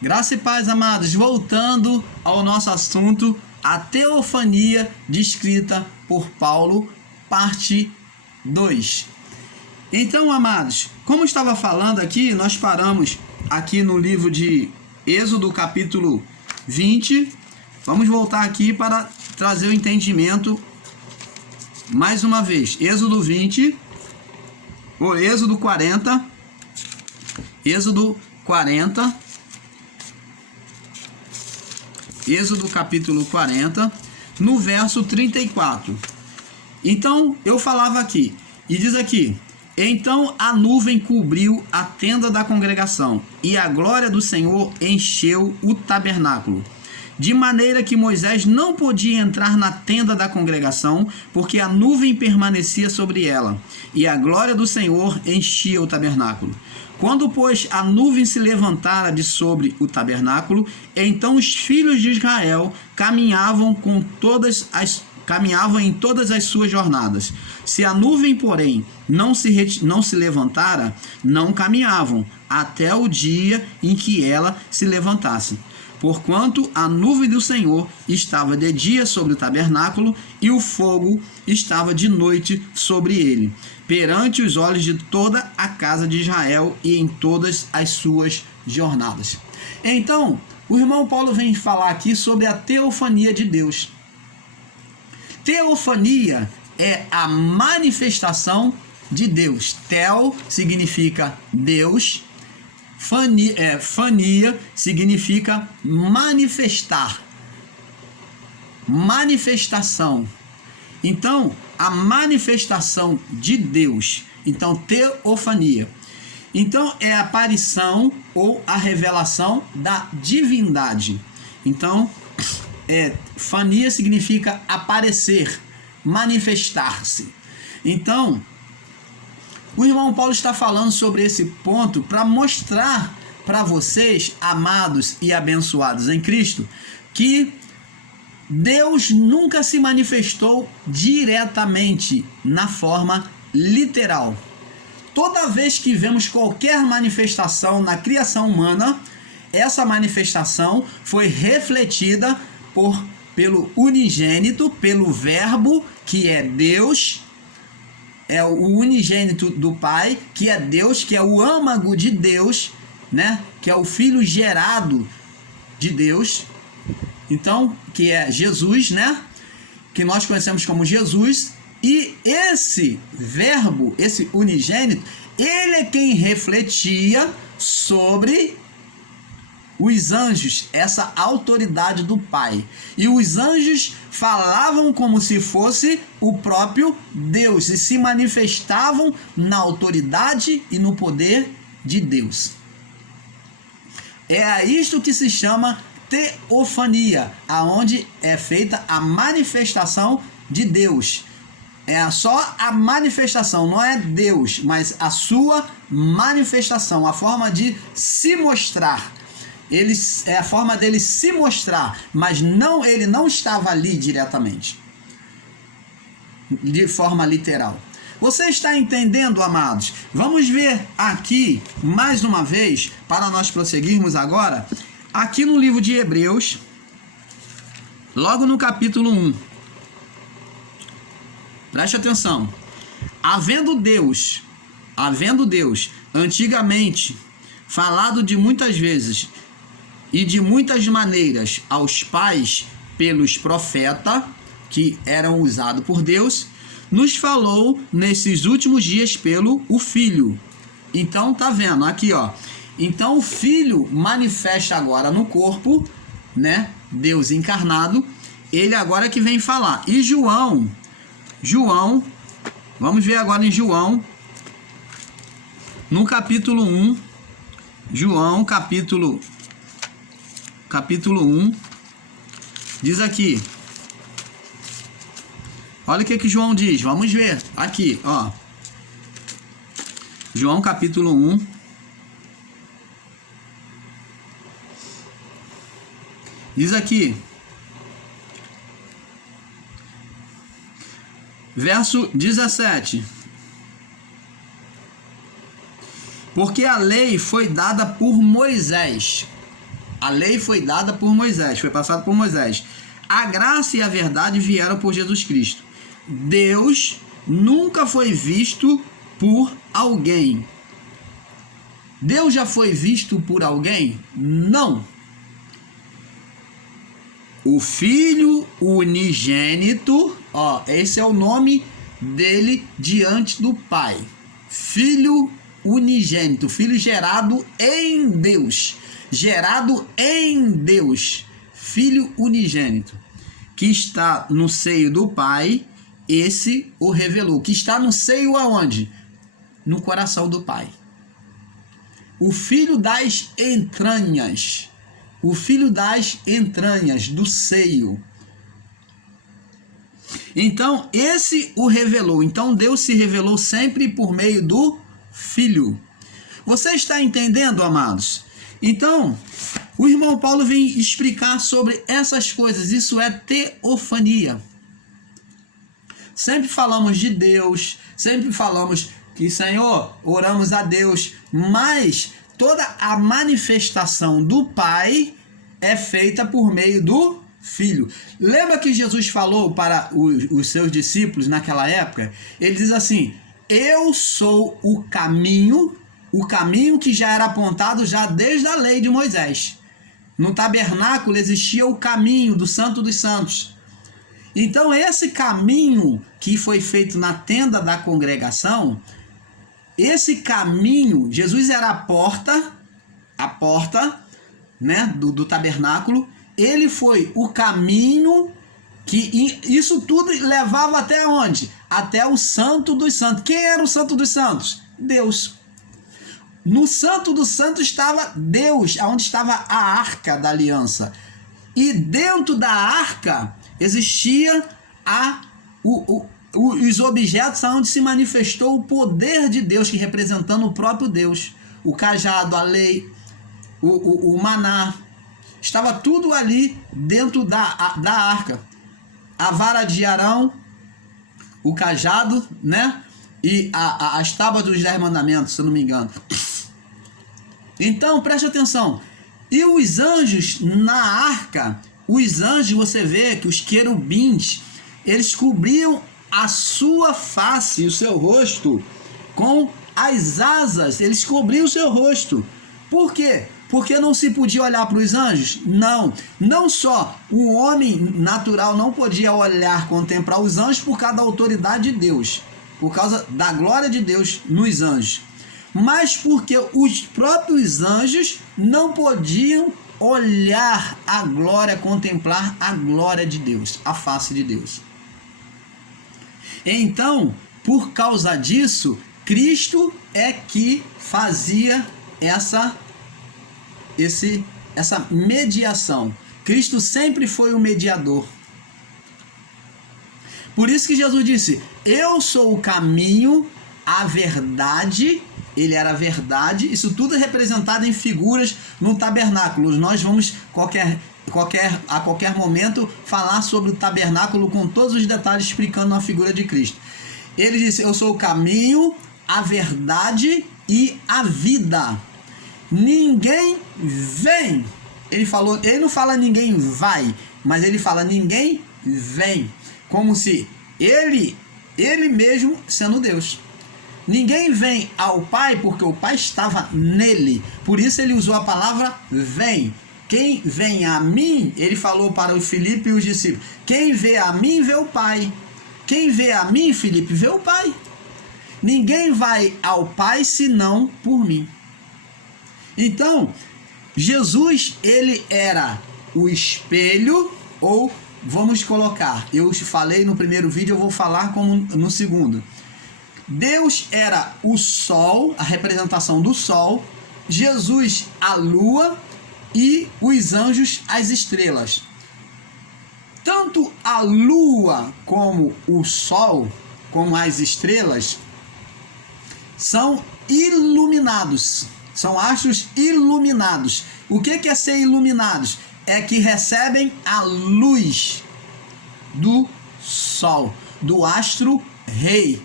Graça e paz, amados. Voltando ao nosso assunto, a teofania descrita por Paulo, parte 2. Então, amados, como estava falando aqui, nós paramos aqui no livro de Êxodo, capítulo 20. Vamos voltar aqui para trazer o entendimento mais uma vez. Êxodo 20, ou Êxodo 40. Êxodo 40. Êxodo capítulo 40, no verso 34. Então, eu falava aqui, e diz aqui: então a nuvem cobriu a tenda da congregação, e a glória do Senhor encheu o tabernáculo, de maneira que Moisés não podia entrar na tenda da congregação, porque a nuvem permanecia sobre ela, e a glória do Senhor enchia o tabernáculo. Quando, pois, a nuvem se levantara de sobre o tabernáculo, então os filhos de Israel caminhavam em todas as suas jornadas. Se a nuvem, porém, não se levantara, não caminhavam, até o dia em que ela se levantasse. Porquanto a nuvem do Senhor estava de dia sobre o tabernáculo, e o fogo estava de noite sobre ele, perante os olhos de toda a casa de Israel e em todas as suas jornadas. Então, o irmão Paulo vem falar aqui sobre a teofania de Deus. Teofania é a manifestação de Deus. Teo significa Deus. Fania significa manifestar. Manifestação. Então, a manifestação de Deus. Então, teofania. Então, é a aparição ou a revelação da divindade. Então, fania significa aparecer, manifestar-se. Então, o irmão Paulo está falando sobre esse ponto para mostrar para vocês, amados e abençoados em Cristo, que Deus nunca se manifestou diretamente na forma literal. Toda vez que vemos qualquer manifestação na criação humana, essa manifestação foi refletida pelo unigênito, pelo Verbo, que é Deus. É o unigênito do Pai, que é Deus, que é o âmago de Deus, né? Que é o Filho gerado de Deus. Então, que é Jesus, né? Que nós conhecemos como Jesus. E esse Verbo, esse unigênito, ele é quem refletia sobre os anjos, essa autoridade do Pai. E os anjos falavam como se fosse o próprio Deus e se manifestavam na autoridade e no poder de Deus. É a isto que se chama teofania, aonde é feita a manifestação de Deus. É só a manifestação, não é Deus, mas a sua manifestação, a forma de se mostrar. É a forma dele se mostrar, mas ele não estava ali diretamente, de forma literal. Você está entendendo, amados? Vamos ver aqui, mais uma vez, para nós prosseguirmos agora, aqui no livro de Hebreus, logo no capítulo 1. Preste atenção. Havendo Deus, antigamente, falado de muitas vezes e de muitas maneiras aos pais pelos profetas, que eram usados por Deus, nos falou nesses últimos dias pelo o Filho. Então, tá vendo? Aqui, ó. Então, o Filho manifesta agora no corpo, né? Deus encarnado. Ele agora que vem falar. E João, vamos ver agora em João, no capítulo 1. João, capítulo 1, diz aqui, olha o que João diz, vamos ver, aqui, ó, João capítulo 1, diz aqui, verso 17, porque a lei foi dada por Moisés, A lei foi dada por Moisés, foi passada por Moisés. A graça e a verdade vieram por Jesus Cristo. Deus nunca foi visto por alguém. Deus já foi visto por alguém? Não. O Filho unigênito, esse é o nome dele diante do Pai. Filho unigênito, filho gerado em Deus. Gerado em Deus. Filho unigênito, que está no seio do Pai, esse o revelou. Que está no seio aonde? No coração do Pai. O filho das entranhas. O filho das entranhas, do seio. Então, esse o revelou. Então, Deus se revelou sempre por meio do Filho. Você está entendendo, amados? Então, o irmão Paulo vem explicar sobre essas coisas. Isso é teofania. Sempre falamos de Deus, sempre falamos que, Senhor, oramos a Deus, mas toda a manifestação do Pai é feita por meio do Filho. Lembra que Jesus falou para os seus discípulos naquela época? Ele diz assim: eu sou o caminho que já era apontado já desde a lei de Moisés. No tabernáculo existia o caminho do Santo dos Santos. Então esse caminho que foi feito na tenda da congregação, esse caminho, Jesus era a porta, né, do tabernáculo. Ele foi o caminho que isso tudo levava até onde? Até o Santo dos Santos. Quem era o Santo dos Santos? Deus. No Santo dos Santos estava Deus, onde estava a arca da aliança. E dentro da arca existia os objetos onde se manifestou o poder de Deus, que representando o próprio Deus. O cajado, a lei, o maná. Estava tudo ali dentro da arca. A vara de Arão, o cajado, né? E as tábuas dos 10 mandamentos, se eu não me engano. Então, preste atenção. E os anjos na arca, os anjos, você vê que os querubins, eles cobriam a sua face, o seu rosto, com as asas. Eles cobriam o seu rosto. Por quê? Porque não se podia olhar para os anjos? Não só o homem natural não podia olhar, contemplar os anjos por causa da autoridade de Deus, por causa da glória de Deus nos anjos, mas porque os próprios anjos não podiam olhar a glória, contemplar a glória de Deus, a face de Deus. Então, por causa disso, Cristo é que fazia essa mediação. Cristo sempre foi o mediador. Por isso que Jesus disse: eu sou o caminho, a verdade. Ele era a verdade. Isso tudo é representado em figuras no tabernáculo. Nós vamos a qualquer momento falar sobre o tabernáculo com todos os detalhes, explicando a figura de Cristo. Ele disse: eu sou o caminho, a verdade e a vida. Ninguém vem. Ele não fala ninguém vai, mas ele fala ninguém vem, como se ele mesmo sendo Deus. Ninguém vem ao Pai porque o Pai estava nele. Por isso ele usou a palavra vem. Quem vem a mim, ele falou para o Filipe e os discípulos: quem vê a mim vê o Pai. Quem vê a mim, Filipe, vê o Pai. Ninguém vai ao Pai senão por mim. Então, Jesus, ele era o espelho, ou vamos colocar, eu falei no primeiro vídeo, eu vou falar como no segundo. Deus era o sol, a representação do sol, Jesus a lua e os anjos as estrelas. Tanto a lua como o sol, como as estrelas, são iluminados. São astros iluminados. O que é ser iluminados? É que recebem a luz do sol, do astro rei.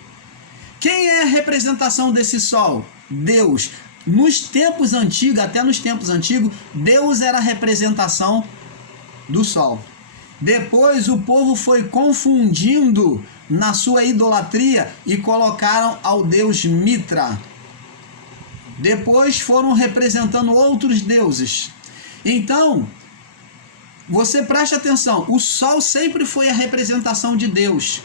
Quem é a representação desse sol? Deus. nos tempos antigos, até nos tempos antigos, Deus era a representação do sol. Depois o povo foi confundindo na sua idolatria e colocaram ao deus Mitra. Depois foram representando outros deuses. Então, você preste atenção, o sol sempre foi a representação de Deus.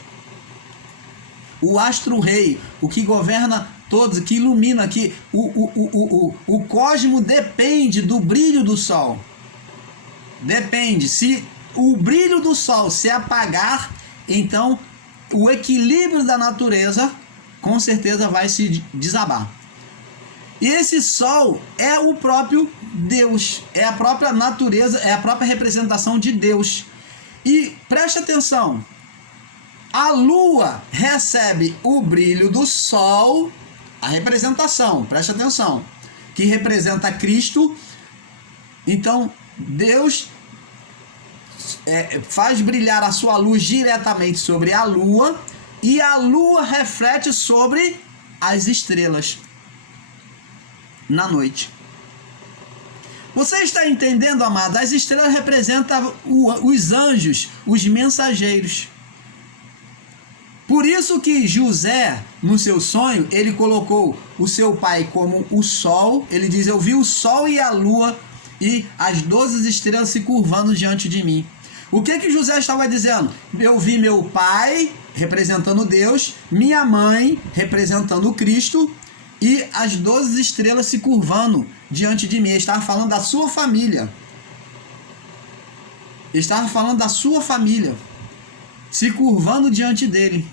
O astro-rei, o que governa todos, que ilumina, que o cosmo depende do brilho do sol. Depende. Se o brilho do sol se apagar, então o equilíbrio da natureza com certeza vai se desabar. E esse sol é o próprio Deus, é a própria natureza, é a própria representação de Deus. E preste atenção, a lua recebe o brilho do sol, a representação, preste atenção, que representa Cristo. Então Deus faz brilhar a sua luz diretamente sobre a lua, e a lua reflete sobre as estrelas na noite. Você está entendendo, amado? As estrelas representam os anjos, os mensageiros. Por isso que José, no seu sonho, ele colocou o seu pai como o sol. Ele diz: eu vi o sol e a lua e as 12 estrelas se curvando diante de mim. O que José estava dizendo? Eu vi meu pai, representando Deus, minha mãe, representando Cristo, e as 12 estrelas se curvando diante de mim. Ele estava falando da sua família. Ele estava falando da sua família se curvando diante dele.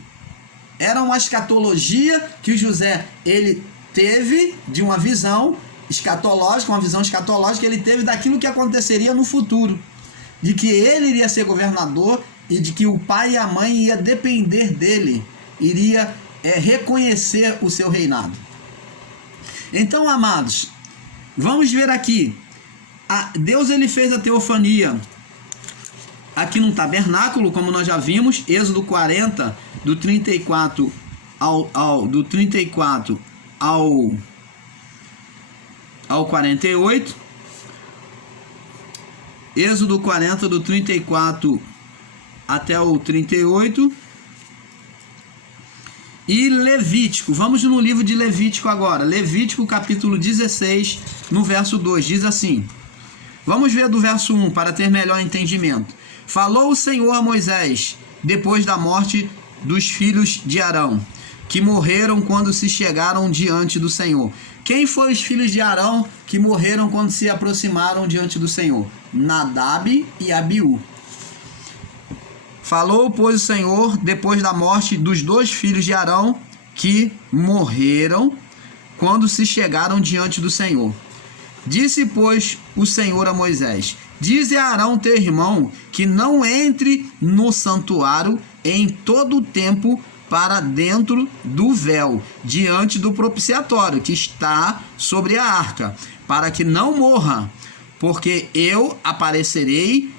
Era uma escatologia que José ele teve de uma visão escatológica, uma visão escatológica ele teve daquilo que aconteceria no futuro, de que ele iria ser governador e de que o pai e a mãe ia depender dele, iria reconhecer o seu reinado. Então, amados, vamos ver aqui. Deus ele fez a teofania aqui no tabernáculo, como nós já vimos, Êxodo 40, do 34 ao 48. Êxodo 40, do 34 até o 38. E Levítico, vamos no livro de Levítico agora. Levítico capítulo 16, no verso 2, diz assim. Vamos ver do verso 1 para ter melhor entendimento. Falou o Senhor a Moisés, depois da morte dos filhos de Arão, que morreram quando se chegaram diante do Senhor. Quem foram os filhos de Arão que morreram quando se aproximaram diante do Senhor? Nadab e Abiú. Falou, pois, o Senhor, depois da morte dos 2 filhos de Arão, que morreram quando se chegaram diante do Senhor. Disse, pois, o Senhor a Moisés: dize a Arão teu irmão que não entre no santuário em todo o tempo para dentro do véu, diante do propiciatório que está sobre a arca, para que não morra, porque eu aparecerei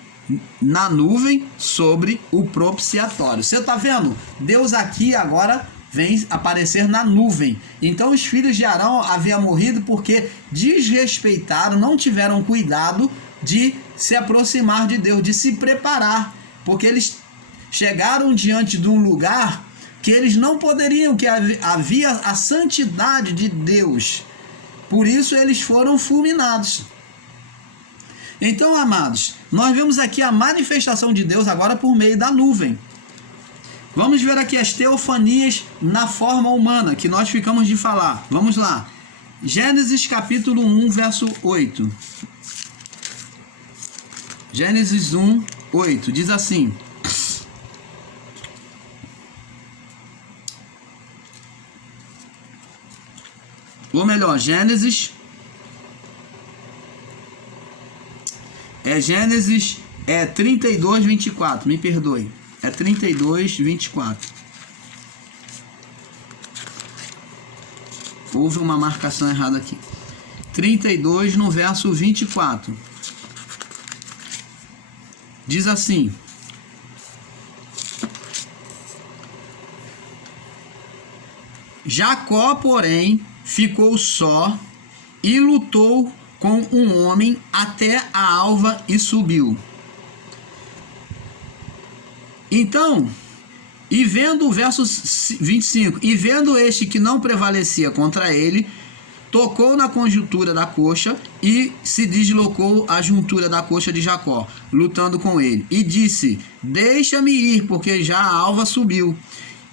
na nuvem sobre o propiciatório. Você está vendo? Deus aqui agora vem aparecer na nuvem. Então os filhos de Arão haviam morrido porque desrespeitaram, não tiveram cuidado de se aproximar de Deus, de se preparar, porque eles chegaram diante de um lugar que eles não poderiam, que havia a santidade de Deus. Por isso eles foram fulminados. Então, amados, nós vemos aqui a manifestação de Deus agora por meio da nuvem. Vamos ver aqui as teofanias na forma humana, que nós ficamos de falar. Vamos lá. Gênesis capítulo 1, verso 8. Gênesis 1, 8. Diz assim. Ou melhor, Gênesis 32, 24, me perdoe. É 32, 24. Houve uma marcação errada aqui. 32 no verso 24. Diz assim: Jacó, porém, ficou só e lutou com um homem até a alva e subiu. Então, e vendo o verso 25, e vendo este que não prevalecia contra ele, tocou na conjuntura da coxa e se deslocou a juntura da coxa de Jacó, lutando com ele. E disse: deixa-me ir, porque já a alva subiu.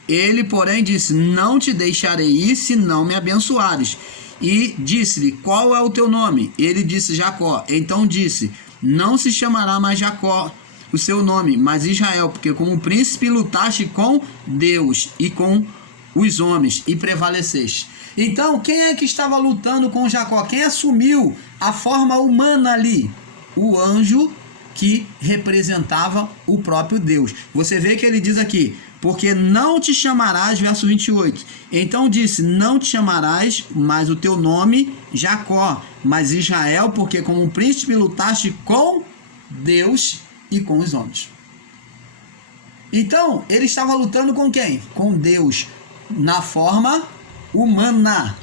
Ele, porém, disse: não te deixarei ir, se não me abençoares. E disse-lhe: qual é o teu nome? Ele disse: Jacó. Então disse: não se chamará mais Jacó o seu nome, mas Israel, porque como príncipe lutaste com Deus e com os homens e prevaleceste. Então, quem é que estava lutando com Jacó? Quem assumiu a forma humana ali? O anjo que representava o próprio Deus. Você vê que ele diz aqui: porque não te chamarás, verso 28. Então disse: não te chamarás mais o teu nome Jacó, mas Israel, porque como príncipe lutaste com Deus e com os homens. Então, ele estava lutando com quem? Com Deus, na forma humana.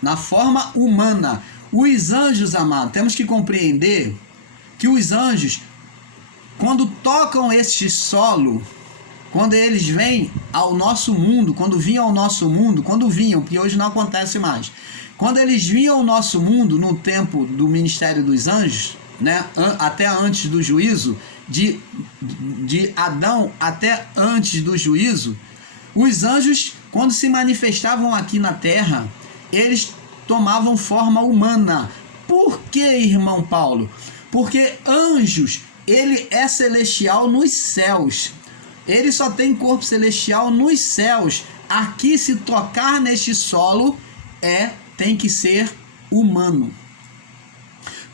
Na forma humana. Os anjos, amados, temos que compreender que os anjos, quando tocam este solo, quando eles vêm ao nosso mundo, quando vinham ao nosso mundo, porque hoje não acontece mais, quando eles vinham ao nosso mundo no tempo do ministério dos anjos, né, até antes do juízo, de Adão até antes do juízo, os anjos, quando se manifestavam aqui na terra, eles tomavam forma humana. Por que, irmão Paulo? Porque anjos, ele é celestial nos céus. Ele só tem corpo celestial nos céus. Aqui, se tocar neste solo, tem que ser humano.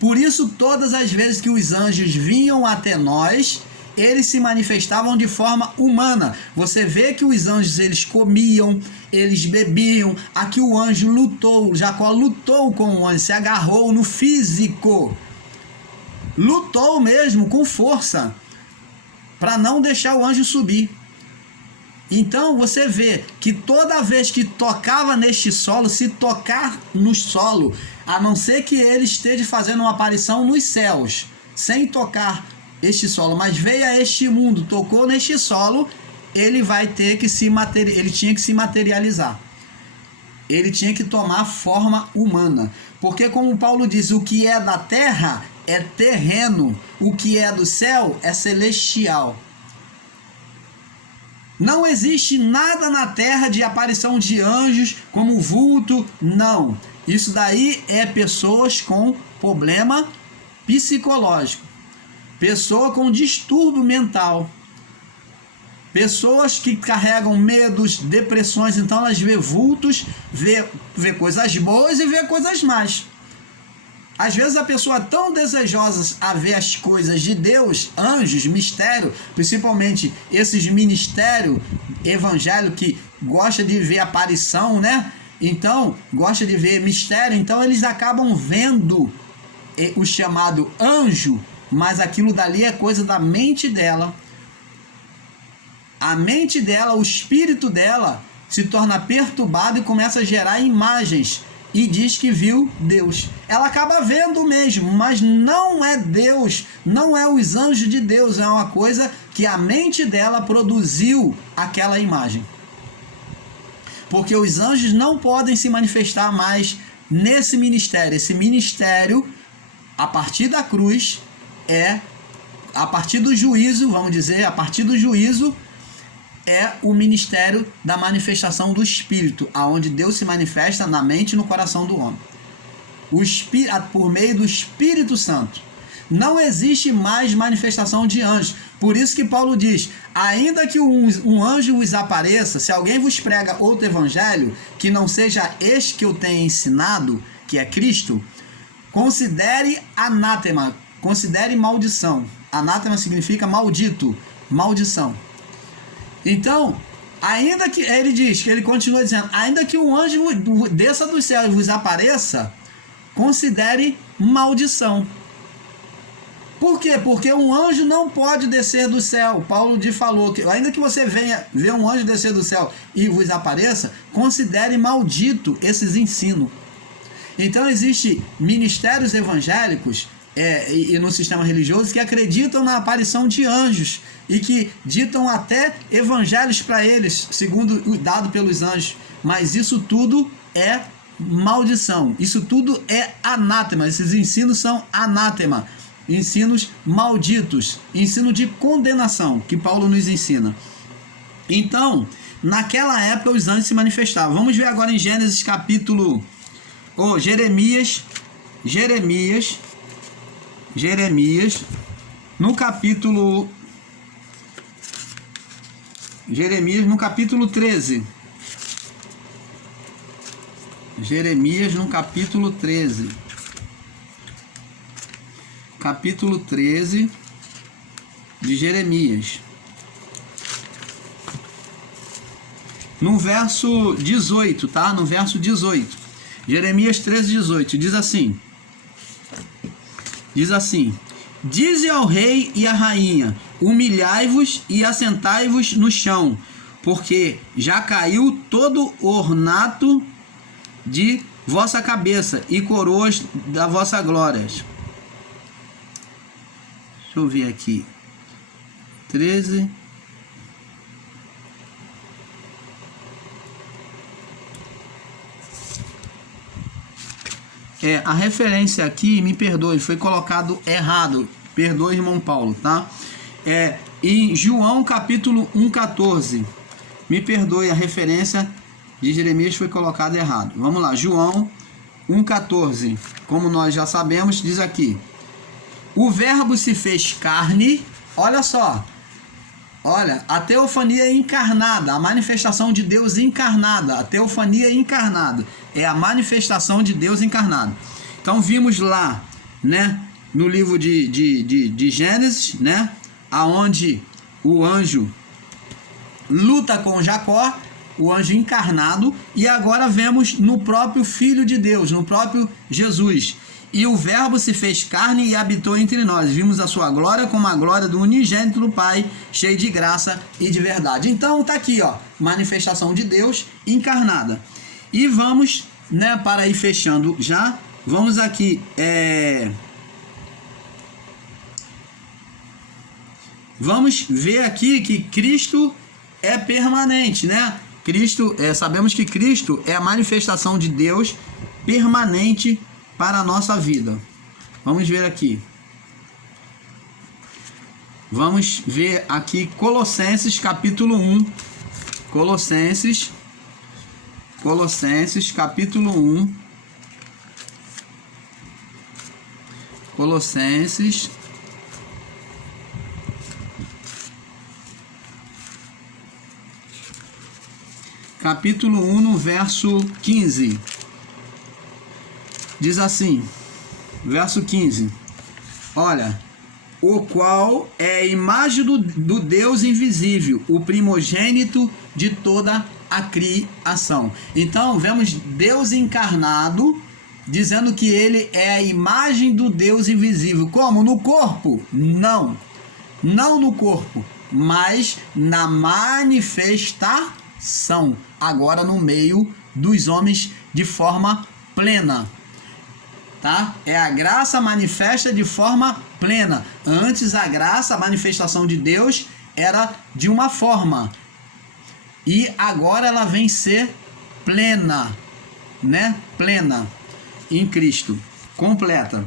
Por isso, todas as vezes que os anjos vinham até nós, eles se manifestavam de forma humana. Você vê que os anjos, eles comiam, eles bebiam. Aqui o anjo lutou, Jacó lutou com o anjo, se agarrou no físico. Lutou mesmo, com força, para não deixar o anjo subir. Então você vê que toda vez que tocava neste solo, se tocar no solo, a não ser que ele esteja fazendo uma aparição nos céus, sem tocar este solo, mas veio a este mundo, tocou neste solo, ele vai ter que ele tinha que se materializar. Ele tinha que tomar forma humana. Porque como Paulo diz, o que é da terra é terreno, o que é do céu é celestial. Não existe nada na terra de aparição de anjos como vulto, não. Isso daí é pessoas com problema psicológico, pessoa com distúrbio mental, pessoas que carregam medos, depressões, então elas vê vultos, vê coisas boas e vê coisas más. Às vezes a pessoa é tão desejosa a ver as coisas de Deus, anjos, mistério, principalmente esses ministérios evangélicos que gosta de ver aparição, né? Então, gosta de ver mistério, então eles acabam vendo o chamado anjo, mas aquilo dali é coisa da mente dela. A mente dela, o espírito dela se torna perturbado e começa a gerar imagens. E diz que viu Deus. Ela acaba vendo mesmo, mas não é Deus, não é os anjos de Deus, é uma coisa que a mente dela produziu aquela imagem. Porque os anjos não podem se manifestar mais nesse ministério. Esse ministério, a partir da cruz, a partir do juízo, vamos dizer, a partir do juízo, é o ministério da manifestação do Espírito, aonde Deus se manifesta na mente e no coração do homem. Por meio do Espírito Santo. Não existe mais manifestação de anjos. Por isso que Paulo diz: ainda que um anjo vos apareça, se alguém vos prega outro evangelho, que não seja este que eu tenho ensinado, que é Cristo, considere anátema, considere maldição. Anátema significa maldito, maldição. Então, ainda que, ele continua dizendo, ainda que um anjo desça do céu e vos apareça, considere maldição. Por quê? Porque um anjo não pode descer do céu. Paulo falou que, ainda que você ver um anjo descer do céu e vos apareça, considere maldito esses ensinos. Então existem ministérios evangélicos e no sistema religioso que acreditam na aparição de anjos e que ditam até evangelhos para eles, segundo o dado pelos anjos. Mas isso tudo é maldição, isso tudo é anátema, esses ensinos são anátema, ensinos malditos, ensino de condenação que Paulo nos ensina. Então, naquela época os anjos se manifestavam. Vamos ver agora em Gênesis capítulo... Jeremias, no capítulo... Jeremias no capítulo 13. Jeremias no capítulo 13. Capítulo 13 de Jeremias. No verso 18, tá? No verso 18. Jeremias 13, 18. Diz assim. Dize ao rei e à rainha: humilhai-vos e assentai-vos no chão, porque já caiu todo ornato de vossa cabeça e coroas da vossa glória. Deixa eu ver aqui. 13. A referência aqui, me perdoe, foi colocado errado. Perdoe, irmão Paulo, tá? Em João capítulo 1,14. Me perdoe, a referência de Jeremias foi colocada errado. Vamos lá, João 1,14. Como nós já sabemos, diz aqui: o verbo se fez carne. Olha só. Olha, a teofania encarnada, a manifestação de Deus encarnada. A teofania encarnada é a manifestação de Deus encarnado. Então vimos lá, né, no livro de Gênesis, né, aonde o anjo luta com Jacó, o anjo encarnado, e agora vemos no próprio Filho de Deus, no próprio Jesus. E o verbo se fez carne e habitou entre nós. Vimos a sua glória como a glória do unigênito do Pai, cheio de graça e de verdade. Então tá aqui, ó, manifestação de Deus encarnada. E vamos, né, para ir fechando já, vamos aqui, vamos ver aqui que Cristo é permanente, né? Cristo, sabemos que Cristo é a manifestação de Deus permanente para a nossa vida. Vamos ver aqui. Vamos ver aqui Colossenses capítulo 1. Colossenses capítulo 1. Colossenses capítulo 1, no verso 15. Diz assim, verso 15: olha, o qual é a imagem do Deus invisível, o primogênito de toda a criação. Então, vemos Deus encarnado, dizendo que ele é a imagem do Deus invisível. Como? No corpo? Não. Não no corpo, mas na manifestação. Agora no meio dos homens de forma plena. Tá? É a graça manifesta de forma plena. Antes a graça, a manifestação de Deus era de uma forma. E agora ela vem ser plena, né? Plena em Cristo, completa.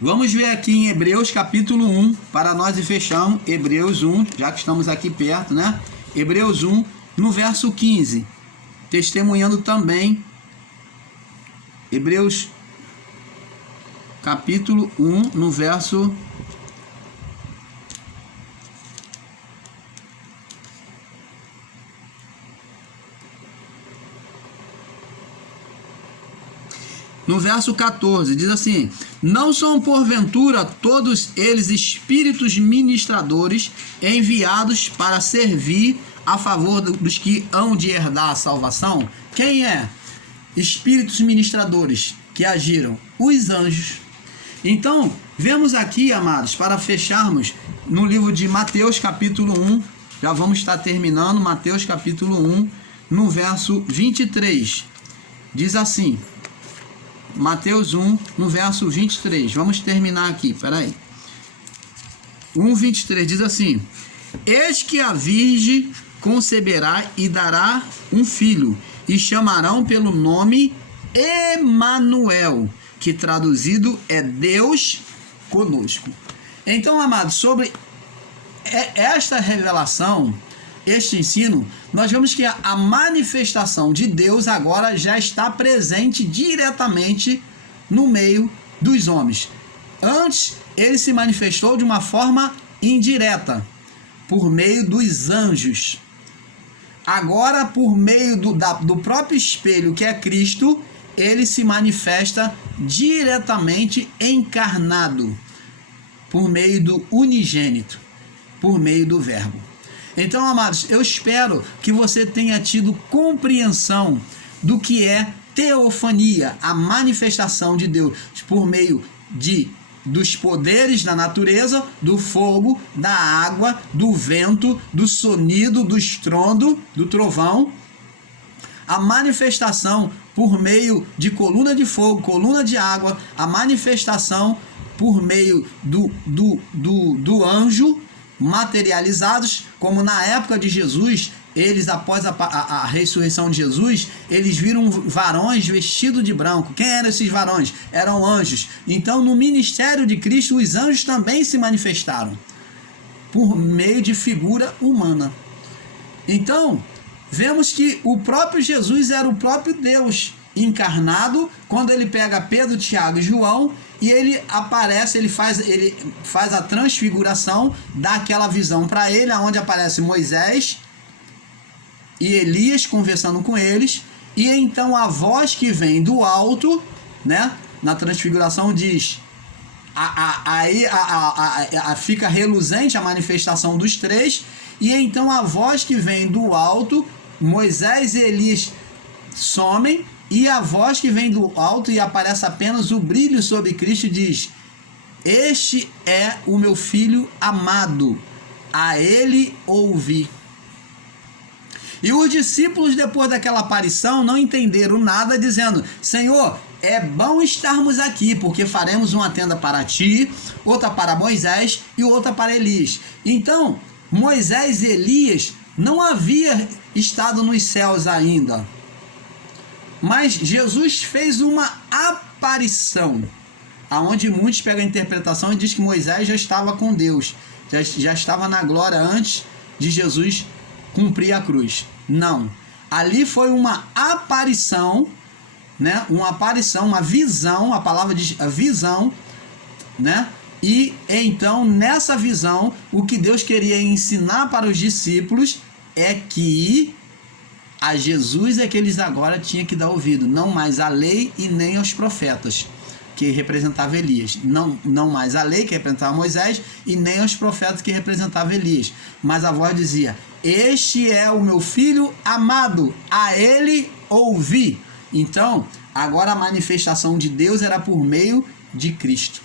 Vamos ver aqui em Hebreus capítulo 1, para nós fechamos Hebreus 1, já que estamos aqui perto, né? Hebreus 1, no verso 15, testemunhando também. Hebreus capítulo 1, no verso 14, diz assim: não são porventura todos eles espíritos ministradores enviados para servir a favor dos que hão de herdar a salvação? Quem é? Espíritos ministradores que agiram? Os anjos. Então, vemos aqui, amados, para fecharmos, no livro de Mateus capítulo 1, já vamos estar terminando, Mateus capítulo 1, no verso 23. diz assim, Mateus 1, no verso 23. Vamos terminar aqui, peraí. 1:23 diz assim: eis que a virgem conceberá e dará um filho, e chamarão pelo nome Emanuel, que traduzido é Deus conosco. Então, amados, sobre esta revelação, este ensino, nós vemos que a manifestação de Deus agora já está presente diretamente no meio dos homens. Antes, ele se manifestou de uma forma indireta, por meio dos anjos. Agora, por meio do próprio espelho, que é Cristo, ele se manifesta diretamente encarnado, por meio do unigênito, por meio do Verbo. Então, amados, eu espero que você tenha tido compreensão do que é teofania, a manifestação de Deus por meio dos poderes da natureza, do fogo, da água, do vento, do sonido, do estrondo, do trovão. A manifestação por meio de coluna de fogo, coluna de água, a manifestação por meio do anjo, materializados, como na época de Jesus, eles, após a ressurreição de Jesus, eles viram varões vestidos de branco. Quem eram esses varões? Eram anjos. Então, no ministério de Cristo, os anjos também se manifestaram por meio de figura humana. Então, vemos que o próprio Jesus era o próprio Deus encarnado, quando ele pega Pedro, Tiago e João, e ele aparece, ele faz a transfiguração, dá aquela visão para ele, onde aparece Moisés e Elias conversando com eles, e então a voz que vem do alto, né, na transfiguração diz, aí fica reluzente a manifestação dos três, e então a voz que vem do alto, Moisés e Elias somem, e a voz que vem do alto e aparece apenas o brilho sobre Cristo diz: este é o meu filho amado, a ele ouvi. E os discípulos, depois daquela aparição, não entenderam nada, dizendo: Senhor, é bom estarmos aqui, porque faremos uma tenda para ti, outra para Moisés e outra para Elias. Então, Moisés e Elias não haviam estado nos céus ainda. Mas Jesus fez uma aparição, aonde muitos pegam a interpretação e diz que Moisés já estava com Deus, já estava na glória antes de Jesus cumprir a cruz. Não. Ali foi uma aparição, né? Uma aparição, uma visão, a palavra diz a visão, né? E então, nessa visão, o que Deus queria ensinar para os discípulos é que a Jesus é que eles agora tinham que dar ouvido, não mais à lei e nem aos profetas, que representava Elias. Não mais à lei, que representava Moisés, e nem aos profetas, que representava Elias. Mas a voz dizia: este é o meu filho amado, a ele ouvi. Então, agora a manifestação de Deus era por meio de Cristo.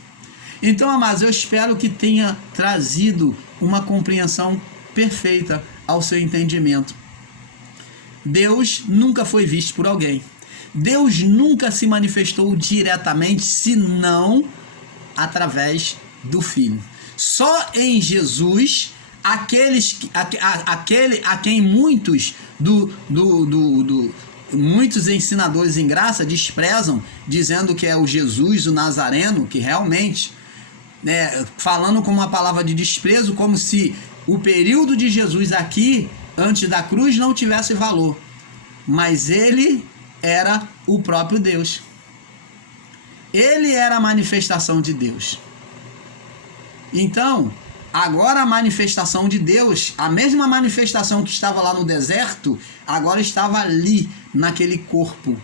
Então, amados, eu espero que tenha trazido uma compreensão perfeita ao seu entendimento. Deus nunca foi visto por alguém. Deus nunca se manifestou diretamente, senão através do Filho. Só em Jesus, a quem muitos muitos ensinadores em graça desprezam, dizendo que é o Jesus, o Nazareno, que realmente, falando com uma palavra de desprezo, como se o período de Jesus aqui, antes da cruz, não tivesse valor. Mas ele era o próprio Deus. Ele era a manifestação de Deus. Então, agora a manifestação de Deus, a mesma manifestação que estava lá no deserto, agora estava ali, naquele corpo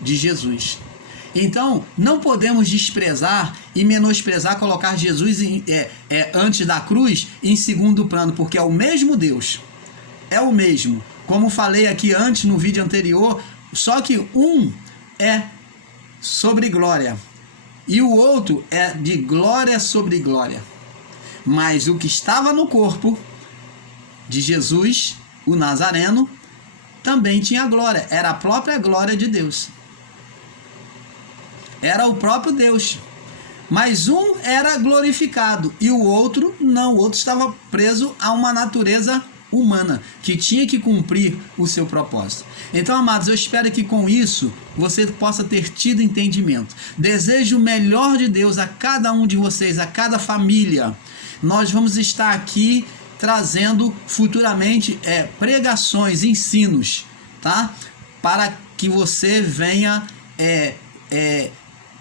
de Jesus. Então, não podemos desprezar e menosprezar, colocar Jesus antes da cruz em segundo plano, porque é o mesmo Deus. É o mesmo. Como falei aqui antes no vídeo anterior, só que um é sobre glória e o outro é de glória sobre glória. Mas o que estava no corpo de Jesus, o Nazareno, também tinha glória, era a própria glória de Deus. Era o próprio Deus. Mas um era glorificado e o outro não. O outro estava preso a uma natureza humana, que tinha que cumprir o seu propósito. Então, amados, eu espero que com isso você possa ter tido entendimento. Desejo o melhor de Deus a cada um de vocês, a cada família. Nós vamos estar aqui trazendo futuramente pregações, ensinos, tá? Para que você venha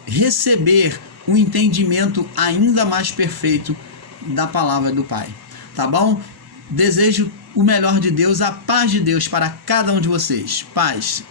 receber um entendimento ainda mais perfeito da palavra do Pai, tá bom? Desejo o melhor de Deus, a paz de Deus para cada um de vocês. Paz.